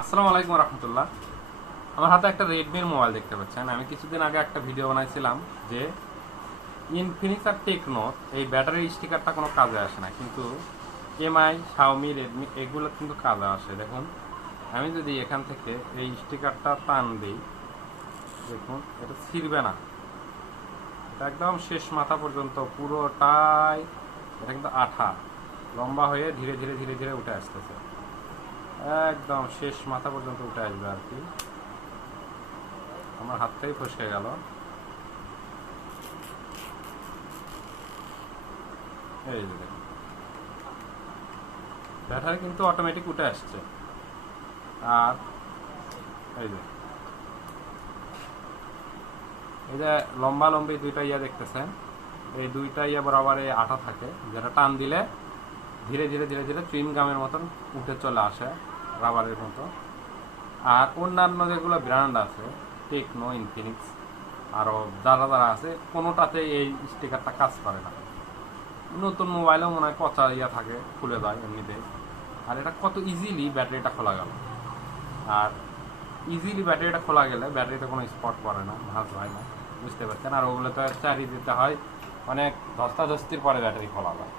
আসসালামু আলাইকুম রহমতুল্লাহ। আমার হাতে একটা রেডমির মোবাইল দেখতে পাচ্ছেন। আমি কিছুদিন আগে একটা ভিডিও বানাইছিলাম যে ইনফিনিক্স আর টেকনো এই ব্যাটারির স্টিকারটা কোনো কাজে আসে না, কিন্তু এমআই, শাওমি, রেডমি এগুলো কিন্তু কাজে আসে। দেখুন, আমি যদি এখান থেকে এই স্টিকারটা টান দিই, দেখুন এটা ছিঁড়বে না। এটা একদম শেষ মাথা পর্যন্ত পুরোটাই, এটা কিন্তু আঠা লম্বা হয়ে ধীরে ধীরে ধীরে ধীরে উঠে আসতেছে, একদম শেষ মাথা পর্যন্ত উঠে আসবে আর কি। আমার হাতটাই ফসকে গেল। এই যে দেখুন, ব্যাটারি কিন্তু অটোমেটিক উঠে আসছে। আর এই যে এই যে লম্বা লম্বি দুইটা ইয়া দেখতেছেন, এই দুইটা ইয়া বরাবর এই আঠা থাকে, যেটা টান দিলে ধীরে ধীরে ধীরে ধীরে চুইং গামের মতন উঠে চলে আসে, রাবারের মতো। আর অন্যান্য যেগুলো ব্র্যান্ড আছে, টেকনো, ইনফিনিক্স, আরও যারা যারা আছে, কোনোটাতে এই স্টিকারটা কাজ করে না। নতুন মোবাইলেও মনে হয় পচা ইয়া থাকে, খুলে যায় এমনিতে। আর এটা কত ইজিলি ব্যাটারিটা খোলা গেল। আর ইজিলি ব্যাটারিটা খোলা গেলে ব্যাটারিতে কোনো স্পট পড়ে না, ভাঁজ হয় না, বুঝতে পারছেন। আর ওগুলো তো চার্জ দিতে হয়, অনেক ধস্তাধস্তির পরে ব্যাটারি খোলা যায়।